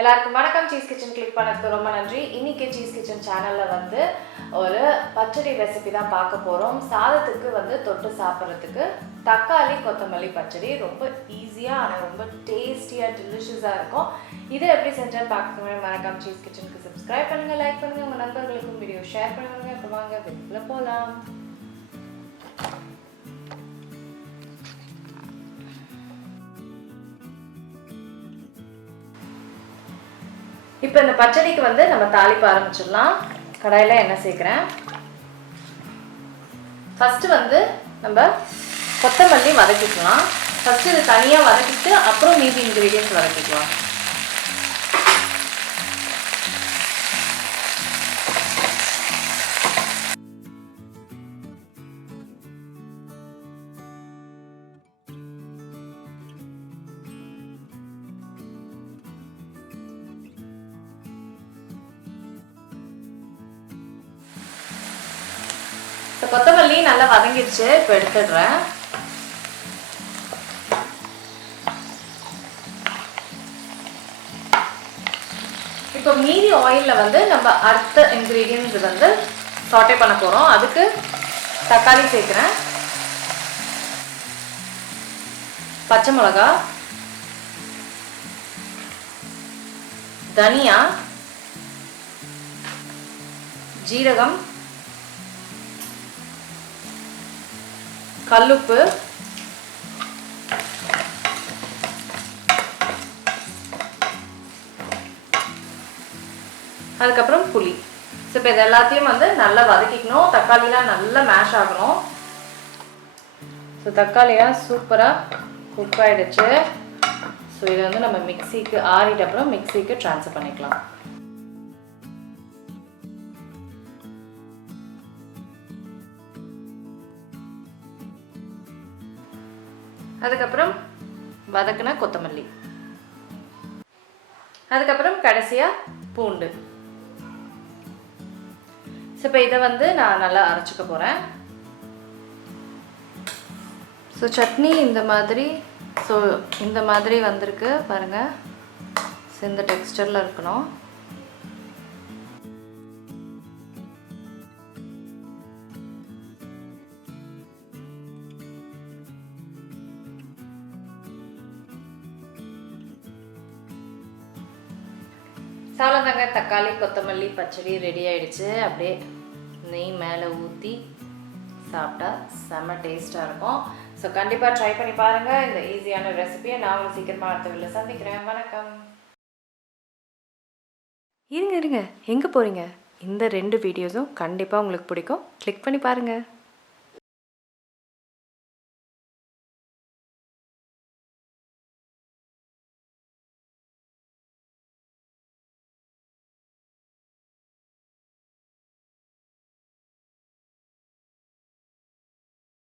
எல்லாருக்கும் வணக்கம். Cheese kitchen click பண்ணதுக்கு ரொம்ப நன்றி. இன்னைக்கு சீஸ் கிச்சன் சேனல்ல ஒரு பச்சடி ரெசிபி தான் பார்க்க போறோம். சாதத்துக்கு தொட்டு சாப்பிட்றதுக்கு தக்காளி கொத்தமல்லி பச்சடி ரொம்ப ஈஸியா ஆனா ரொம்ப டேஸ்டியா டெலிஷியஸா இருக்கும். இதை எப்படி செஞ்சேன்னு பார்க்கறதுக்கு மறக்காம சீஸ் கிச்சனுக்கு சப்ஸ்கிரைப் பண்ணுங்க, லைக் பண்ணுங்க, உங்க நண்பர்களுக்கும் வீடியோ ஷேர் பண்ணுங்க. இப்போ வாங்க வீடியோக்குள்ள போலாம். இப்போ இந்த பச்சடிக்கு நம்ம தாளிப்பு ஆரம்பிச்சிடலாம். கடாயில் எண்ணெய் சேர்க்குறேன். ஃபஸ்ட்டு நம்ம கொத்தமல்லி வதக்கிக்கலாம். ஃபஸ்ட்டு இது தனியாக வதக்கிட்டு அப்புறம் மீதி இன்க்ரீடியன்ஸ் வதக்கிக்கலாம். கொத்தமல்லி நல்லா வதங்கிடுச்சு. இப்போ எடுத்துடுறேன். இப்போ மீதி ஆயிலில் நம்ம அடுத்த இன்க்ரீடியன்ஸ் சாட்டே பண்ண போகிறோம். அதுக்கு தக்காளி சேர்க்குறேன், பச்சை மிளகா, தனியா, ஜீரகம், கல்லுப்பு, அதுக்கப்புறம் புளி. இப்போ இது எல்லாத்தையும் நல்லா வதக்கிக்கணும். தக்காளிலாம் நல்லா மேஷ் ஆகணும். ஸோ தக்காளிலாம் சூப்பராக குக் ஆகிடுச்சு. ஸோ இதை நம்ம மிக்சிக்கு ஆறிட்ட அப்புறம் மிக்சிக்கு ட்ரான்ஸ்ஃபர் பண்ணிக்கலாம். அதுக்கப்புறம் வதக்கின கொத்தமல்லி, அதுக்கப்புறம் கடைசியாக பூண்டு. ஸோ இப்போ இதை நான் நல்லா அரைச்சிக்க போகிறேன். ஸோ சட்னி இந்த மாதிரி வந்திருக்கு பாருங்கள். ஸோ இந்த டெக்ஸ்டரில் இருக்கணும். சாலந்தாங்க தக்காளி கொத்தமல்லி பச்சடி ரெடி ஆகிடுச்சு. அப்படியே நெய் மேலே ஊற்றி சாப்பிட்டா செம்ம டேஸ்ட்டாக இருக்கும். ஸோ கண்டிப்பாக ட்ரை பண்ணி பாருங்கள் இந்த ஈஸியான ரெசிபியை. நான் உங்களுக்கு சீக்கிரமாக அடுத்த வீடியோவில் சந்திக்கிறேன். வணக்கம். இருங்க எங்கே போகிறீங்க? இந்த 2 வீடியோஸும் கண்டிப்பாக உங்களுக்கு பிடிக்கும். கிளிக் பண்ணி பாருங்கள்.